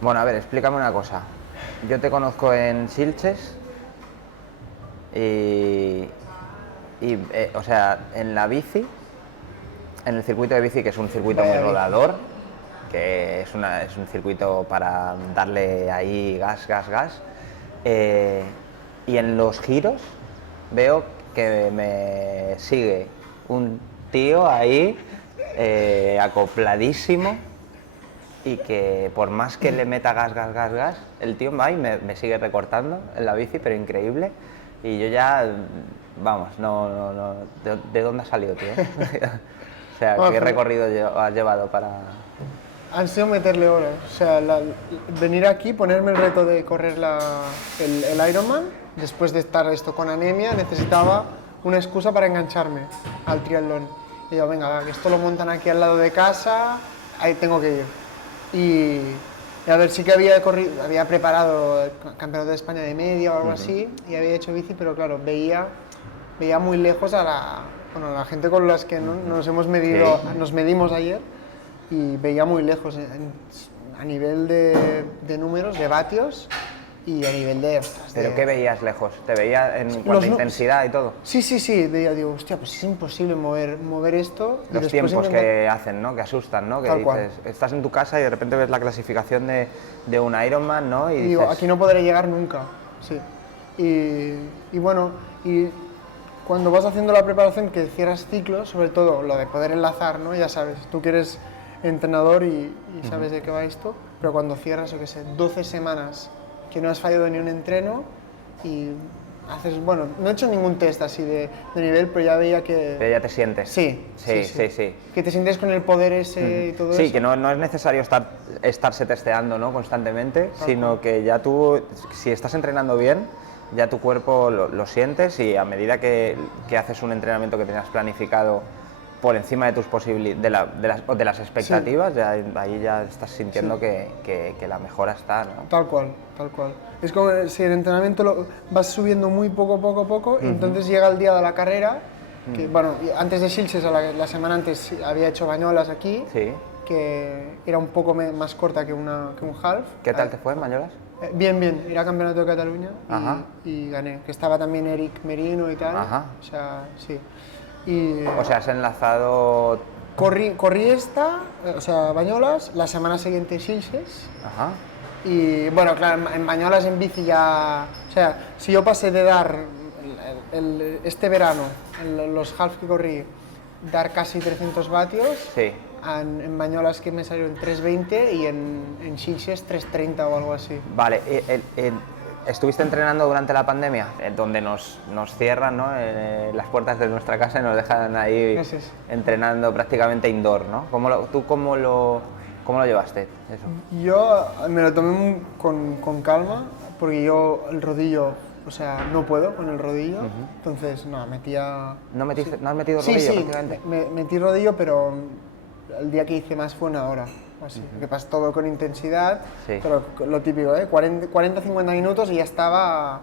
Bueno, a ver, explícame una cosa. Yo te conozco en Sitges y, o sea, en la bici, en el circuito de bici, que es un circuito muy Vaya bici. rodador, que es un circuito para darle ahí gas, gas, gas. eh, y en los giros veo que me sigue un tío ahí acopladísimo y que por más que le meta gas, gas, gas, gas, el tío va y me sigue recortando en la bici, pero increíble. Y yo ya, vamos, no, ¿de dónde ha salido, tío? O sea, Bueno, ¿qué recorrido has llevado para...? han sido meterle horas. O sea, venir aquí, ponerme el reto de correr el Ironman, después de estar esto con anemia, necesitaba una excusa para engancharme al triatlón. Y digo, venga, va, que esto lo montan aquí al lado de casa, ahí tengo que ir. Y a ver, sí que había preparado el campeonato de España de media o algo así, y había hecho bici, pero claro, veía muy lejos a la gente con las que nos hemos medido, Sí. nos medimos ayer, y veía muy lejos a nivel de números, de vatios, y a nivel de... ostras, ¿Pero qué veías lejos? ¿Te veía en cuanto a Los nu- intensidad y todo? Sí, veía, digo, hostia, pues es imposible mover esto. Y Los después tiempos intentar- que hacen, ¿no? Que asustan, ¿no? Que Tal dices, cual. estás en tu casa y de repente ves la clasificación de un Ironman, ¿no? Y Y digo, dices, aquí no podré llegar nunca, sí. Y bueno, y cuando vas haciendo la preparación, que cierras ciclos, sobre todo lo de poder enlazar, ¿no? Ya sabes, tú que eres entrenador y sabes de qué va esto, pero cuando cierras, yo qué sé, 12 semanas que no has fallado ni un entreno y haces, bueno, no he hecho ningún test así de nivel, pero ya veía que... pero ya te sientes. Sí. Sí. Que te sientes con el poder ese y todo Sí, eso. que no es necesario estarse testeando, ¿no? Constantemente, sino que ya tú, si estás entrenando bien, ya tu cuerpo lo sientes y a medida que haces un entrenamiento que tenías planificado por encima de tus posibilidades, de las expectativas, ya, ahí ya estás sintiendo que la mejora está, ¿no? Tal cual, tal cual. Es como si el entrenamiento lo vas subiendo muy poco, y entonces llega el día de la carrera, que bueno, antes de Sitges, la semana antes había hecho Bañolas aquí, Sí. que era un poco más corta que un half. ¿Qué tal te fue, Mayolas? Bien, ir a Campeonato de Cataluña Ajá. y gané, que estaba también Eric Merino y tal. Ajá. O sea, sí. Y O sea, has enlazado... corrí esta, o sea, Bañolas, la semana siguiente Sitges. Ajá. Y bueno, claro, en Bañolas en bici ya... O sea, si yo pasé de dar este verano, los half que corrí, dar casi 300 vatios, Sí. en Bañolas que me salieron 320 y en Sitges 330 o algo así. Vale, ¿estuviste entrenando durante la pandemia? Donde nos cierran, ¿no? Las puertas de nuestra casa y nos dejan ahí Eso es. entrenando prácticamente indoor, ¿no? ¿Tú cómo lo llevaste eso? Yo me lo tomé con calma, porque yo el rodillo, o sea, no puedo con el rodillo, entonces no, metía... ¿No has metido Sí, rodillo sí, prácticamente? metí rodillo, pero el día que hice más fue una hora, o así, que pasó todo con intensidad, Sí. pero lo típico, 40-50 minutos y ya estaba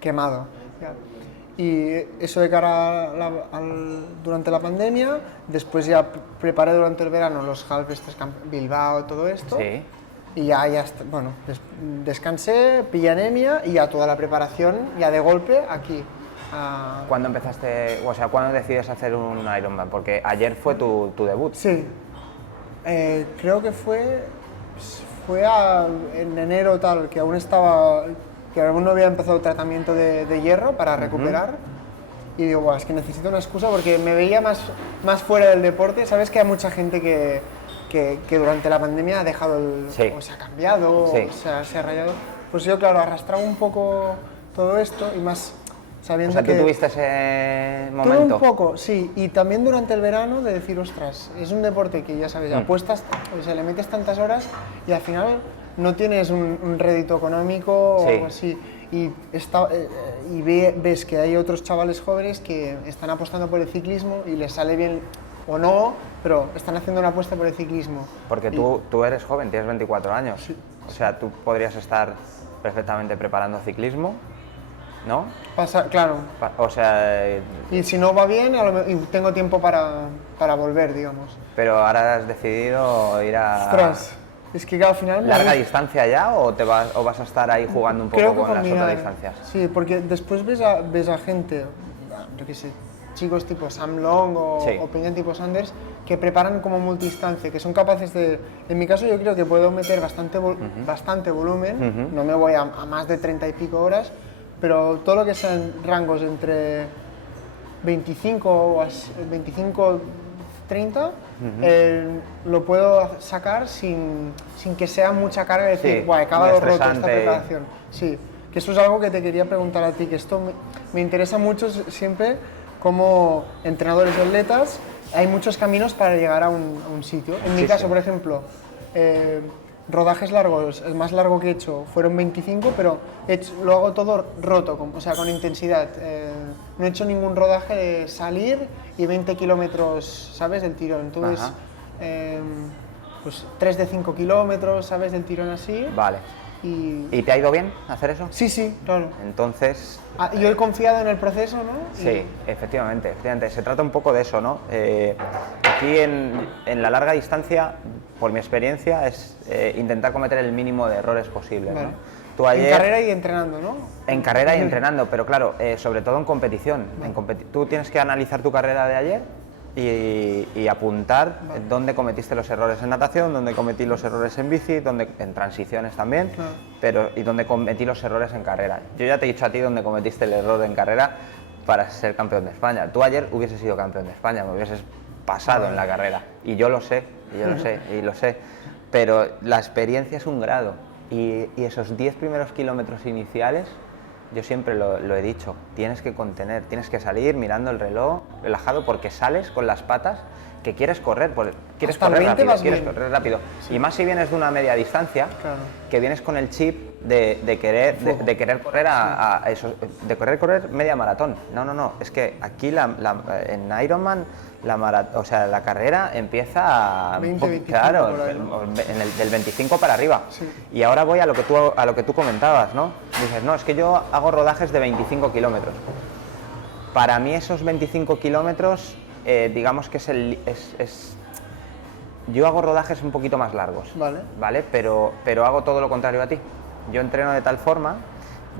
quemado. Ya. Y eso de cara durante la pandemia, después ya preparé durante el verano los half estos Bilbao, todo esto. Sí. Y bueno, descansé, pillé anemia y ya toda la preparación, ya de golpe, aquí. ¿Cuándo empezaste, o sea, cuándo decides hacer un Ironman? Porque ayer fue tu debut. Sí, creo que fue en enero tal, que aún no había empezado el tratamiento de hierro para recuperar. Y digo, "Buah, es que necesito una excusa porque me veía más fuera del deporte". Sabes que hay mucha gente que durante la pandemia ha dejado Sí. o se ha cambiado, Sí. o se ha rayado. Pues yo, claro, arrastraba un poco todo esto y más O sabiendo sea, ¿tú que... tuviste ese Tuve momento? un poco, sí, y también durante el verano de decir, ostras, es un deporte que ya sabes, apuestas, o sea, le metes tantas horas y al final no tienes un rédito económico o Sí. algo así. Y ves que hay otros chavales jóvenes que están apostando por el ciclismo y les sale bien o no, pero están haciendo una apuesta por el ciclismo. Porque tú eres joven, tienes 24 años. Sí. O sea, tú podrías estar perfectamente preparando ciclismo, ¿no? Claro, O sea, y si no va bien, y tengo tiempo para volver, digamos. pero ahora has decidido ir a... Ostras, Es que al final... ¿Larga distancia ya o vas a estar ahí jugando un poco con las otras distancias? Sí, porque después ves a gente, yo qué sé, chicos tipo Sam Long o peña tipo Sanders, que preparan como multidistancia, que son capaces de... En mi caso yo creo que puedo meter bastante volumen, no me voy a más de 30 y pico horas, pero todo lo que sean rangos entre 25 30, lo puedo sacar sin que sea mucha carga, decir, guau, he acabado roto esta preparación. Sí, que eso es algo que te quería preguntar a ti, que esto me interesa mucho siempre como entrenadores de atletas, hay muchos caminos para llegar a un sitio. En mi caso, por ejemplo, rodajes largos, el más largo que he hecho fueron 25, pero lo hago todo roto, o sea, con intensidad. No he hecho ningún rodaje de salir y 20 kilómetros, ¿sabes?, del tirón. Entonces, pues 3 de 5 kilómetros, ¿sabes?, del tirón así. Vale. ¿Y te ha ido bien hacer eso? Sí, sí, claro. Entonces... yo he confiado en el proceso, ¿no? Sí, efectivamente. Se trata un poco de eso, ¿no? Aquí en la larga distancia, por mi experiencia, es intentar cometer el mínimo de errores posible. Vale. ¿No? Tú ayer, en carrera y entrenando, ¿no? En carrera y entrenando, pero claro, sobre todo en competición. Vale. Tú tienes que analizar tu carrera de ayer y apuntar dónde cometiste los errores en natación, dónde cometí los errores en bici, en transiciones también, y dónde cometí los errores en carrera. Yo ya te he dicho a ti dónde cometiste el error en carrera para ser campeón de España. Tú ayer hubieses sido campeón de España, me hubieses pasado en la carrera. Y yo lo sé, y lo sé. Pero la experiencia es un grado. Y esos 10 primeros kilómetros iniciales, yo siempre lo he dicho, tienes que contener, tienes que salir mirando el reloj, relajado, porque sales con las patas que quieres correr, quieres correr rápido. Sí. Y más si vienes de una media distancia, que vienes con el chip de querer correr de correr media maratón. No, es que aquí en Ironman la carrera empieza del 25 para arriba. Sí. Y ahora voy a lo que tú comentabas, ¿no? Dices, no, es que yo hago rodajes de 25 kilómetros. Para mí esos 25 kilómetros, digamos que yo hago rodajes un poquito más largos, ¿vale? Pero hago todo lo contrario a ti. Yo entreno de tal forma,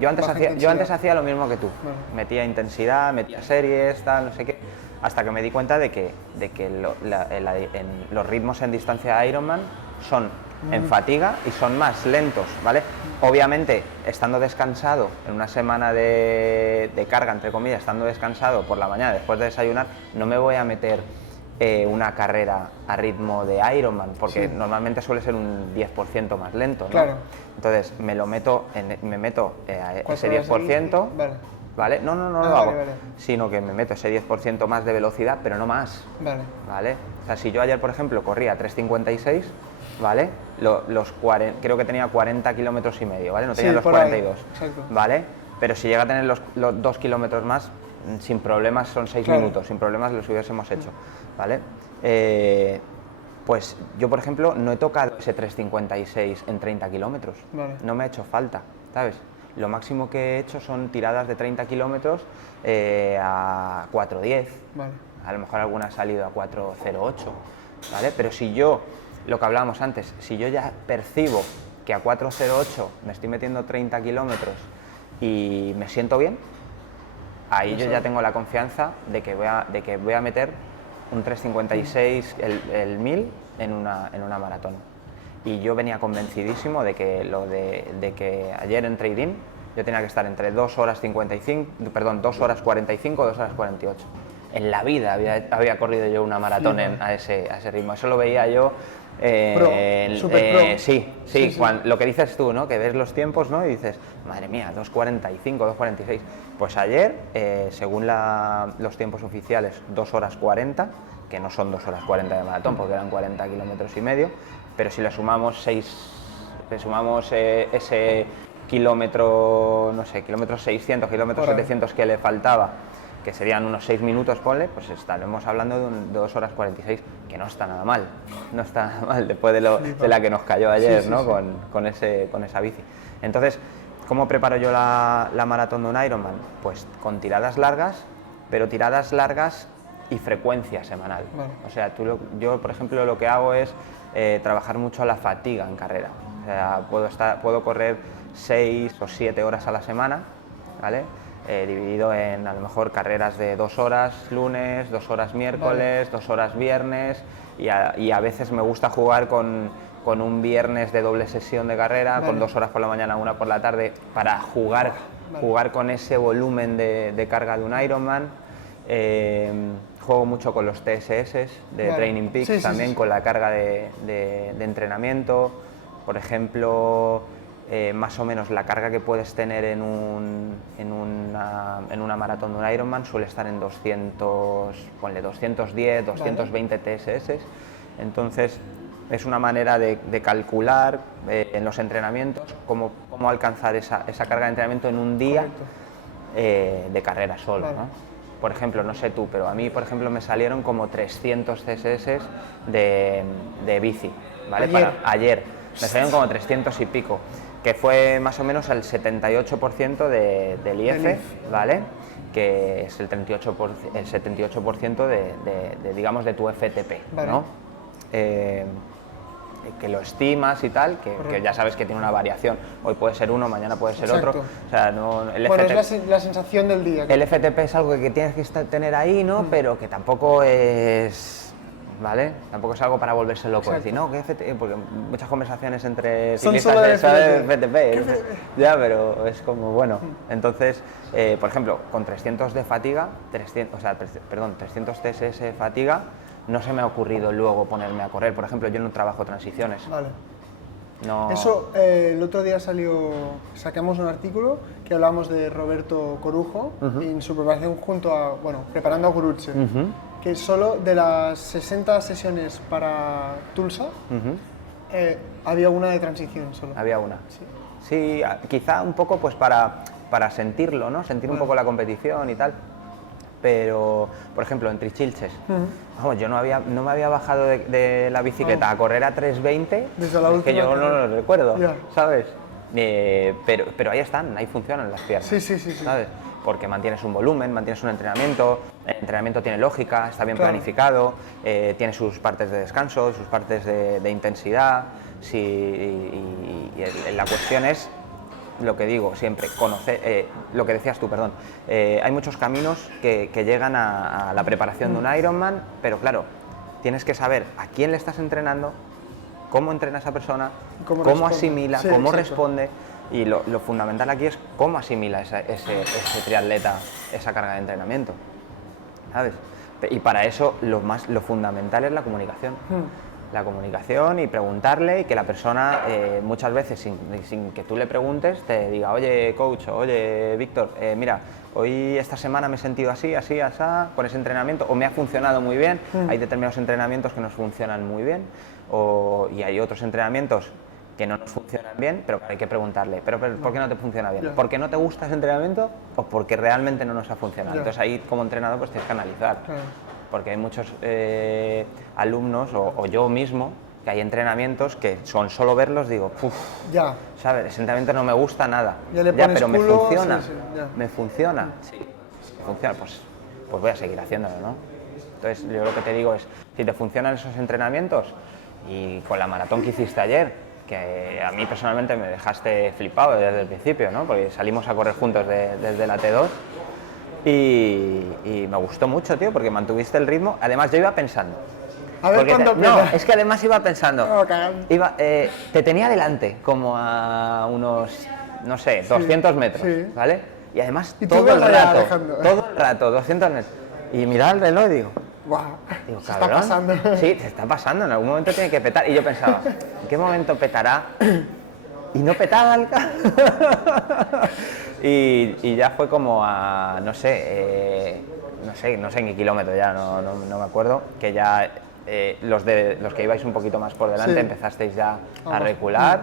yo antes hacía lo mismo que tú, metía intensidad, metía series, tal, no sé qué, hasta que me di cuenta de que los ritmos en distancia Ironman son en fatiga y son más lentos, ¿vale? Obviamente, estando descansado, en una semana de carga, entre comillas, estando descansado por la mañana después de desayunar, no me voy a meter una carrera a ritmo de Ironman, porque normalmente suele ser un 10% más lento, ¿no? Claro. Entonces me meto ese 10%, ¿vale? No lo hago, sino que me meto ese 10% más de velocidad, pero no más, ¿vale? O sea, si yo ayer, por ejemplo, corría 3:56, ¿vale? Creo que tenía 40 kilómetros y medio, ¿vale? No tenía los 42, ¿vale? Pero si llega a tener los 2 kilómetros más, sin problemas son 6 minutos, sin problemas los hubiésemos hecho, ¿vale? Pues yo, por ejemplo, no he tocado ese 3:56 en 30 kilómetros, no me ha hecho falta, ¿sabes? Lo máximo que he hecho son tiradas de 30 kilómetros a 4:10, a lo mejor alguna ha salido a 4:08, ¿vale? Pero si yo, lo que hablábamos antes, si yo ya percibo que a 4:08 me estoy metiendo 30 kilómetros y me siento bien, ahí yo ya tengo la confianza de que voy a meter un 3:56 el 1000 en una maratón. Y yo venía convencidísimo de que ayer en trading yo tenía que estar entre 2 horas 45, 2 horas 48. En la vida había corrido yo una maratón a ese ritmo. Eso lo veía yo. Super pro. Sí. Lo que dices tú, ¿no? Que ves los tiempos, ¿no? Y dices, madre mía, 2:45, 2:46. Pues ayer, según los tiempos oficiales, 2 horas 40, que no son 2 horas 40 de maratón, porque eran 40 kilómetros y medio, pero si le sumamos ese kilómetro, no sé, kilómetros 600, kilómetros 700 que le faltaba, que serían unos 6 minutos, ponle, pues estaremos hablando de 2 horas 46, que no está nada mal, después de la que nos cayó ayer, ¿no? Con esa bici. Entonces, ¿cómo preparo yo la maratón de un Ironman? Pues con tiradas largas, pero tiradas largas y frecuencia semanal. Vale. O sea, yo, por ejemplo, lo que hago es trabajar mucho la fatiga en carrera. O sea, puedo correr 6 o 7 horas a la semana, ¿vale? Dividido en, a lo mejor, carreras de 2 horas lunes, 2 horas miércoles, 2 horas viernes, y a veces me gusta jugar con un viernes de doble sesión de carrera, con 2 horas por la mañana, 1 por la tarde, para jugar con ese volumen de carga de un Ironman. Juego mucho con los TSS de Training Peaks, también con la carga de entrenamiento. Por ejemplo, más o menos la carga que puedes tener en una maratón de un Ironman suele estar en 210, 220 TSS. Entonces, es una manera de calcular en los entrenamientos cómo alcanzar esa carga de entrenamiento en un día de carrera solo, ¿no? Por ejemplo, no sé tú, pero a mí, por ejemplo, me salieron como 300 CSS de bici, ¿vale? Ayer me salieron como 300 y pico, que fue más o menos el 78% del IF, ¿vale? Que es el 78% digamos, de tu FTP, ¿no? Que lo estimas y tal, que ya sabes que tiene una variación. Hoy puede ser uno, mañana puede ser otro. O sea, no, es la sensación del día. El FTP es algo que tienes que tener ahí, ¿no? Pero que tampoco es... ¿Vale? Tampoco es algo para volverse loco. Decir, no, que FTP... Porque muchas conversaciones entre ciclistas de FTP. Ya, pero es como, bueno. Entonces, por ejemplo, con 300 de fatiga, 300 TSS de fatiga, no se me ha ocurrido luego ponerme a correr. Por ejemplo, yo no trabajo transiciones. Vale. No. Eso, el otro día sacamos un artículo que hablamos de Roberto Corujo y en su preparación preparando a Gurutse, que solo de las 60 sesiones para Tulsa, había una de transición solo. Había una. Sí, quizá un poco pues para sentirlo, ¿no? Sentir un poco la competición y tal. Pero, por ejemplo, en Trichilches, vamos, yo no me había bajado de la bicicleta a correr a 3:20, es que yo no lo recuerdo, ¿sabes? Pero ahí están, ahí funcionan las piernas, ¿sabes? Porque mantienes un volumen, mantienes un entrenamiento, el entrenamiento tiene lógica, está bien planificado, tiene sus partes de descanso, sus partes de intensidad, la cuestión es lo que digo siempre, conocer, lo que decías tú, perdón, hay muchos caminos que llegan a la preparación de un Ironman, pero claro, tienes que saber a quién le estás entrenando, cómo entrena esa persona, cómo asimila, cómo responde, y lo fundamental aquí es cómo asimila ese triatleta esa carga de entrenamiento, ¿sabes? Y para eso lo fundamental es la comunicación. La comunicación y preguntarle, y que la persona muchas veces sin que tú le preguntes te diga, oye coach, oye Víctor, mira, esta semana me he sentido así, con ese entrenamiento, o me ha funcionado muy bien. Hay determinados entrenamientos que nos funcionan muy bien, y hay otros entrenamientos que no nos funcionan bien, pero hay que preguntarle, ¿pero por qué no te funciona bien? ¿Por qué no te gusta ese entrenamiento o porque realmente no nos ha funcionado? Entonces ahí, como entrenador, pues tienes que analizar. Porque hay muchos alumnos, o yo mismo, que hay entrenamientos que son solo verlos, digo, ¿sabes? Ese entrenamiento no me gusta nada, pero me funciona, me funciona, pues voy a seguir haciéndolo, ¿no? Entonces yo lo que te digo es, si te funcionan esos entrenamientos, y con la maratón que hiciste ayer, que a mí personalmente me dejaste flipado desde el principio, ¿no? Porque salimos a correr juntos desde la T2, y me gustó mucho, tío, porque mantuviste el ritmo. Además, yo iba pensando. A ver cuándo es que además iba pensando. Te tenía delante, como a unos, no sé, 200 metros, ¿vale? Y además todo el rato, 200 metros. Y miraba el reloj y digo, digo, se está pasando. Sí, te está pasando, en algún momento tiene que petar. Y yo pensaba, ¿en qué momento petará? Y no petaba el y ya fue como a, no sé en qué kilómetro ya, no me acuerdo, que ya los que ibais un poquito más por delante empezasteis ya a recular,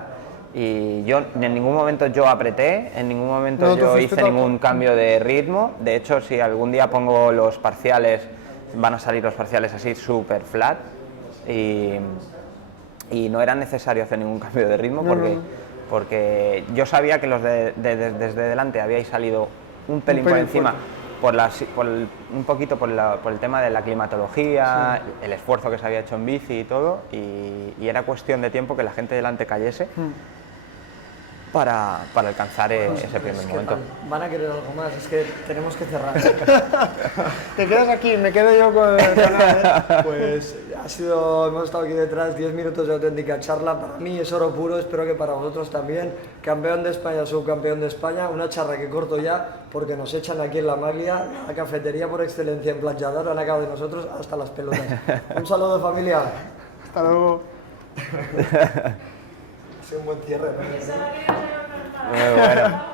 y yo en ningún momento yo apreté, en ningún momento yo hice ningún cambio de ritmo. De hecho, si algún día pongo los parciales, van a salir los parciales así súper flat, y no era necesario hacer ningún cambio de ritmo, porque yo sabía que los desde delante habíais salido un pelín por encima, un poquito por el tema de la climatología, el esfuerzo que se había hecho en bici y todo, y era cuestión de tiempo que la gente delante cayese para alcanzar ese primer momento. Van a querer algo más, es que tenemos que cerrar. Te quedas aquí, me quedo yo con el canal. Pues hemos estado aquí detrás, 10 minutos de auténtica charla. Para mí es oro puro, espero que para vosotros también. Campeón de España, subcampeón de España. Una charla que corto ya porque nos echan aquí en la Maglia, la cafetería por excelencia en Planchador. Han acabado de nosotros hasta las pelotas. Un saludo, familia. Hasta luego. Ha sido un buen cierre, ¿no? Muy bueno.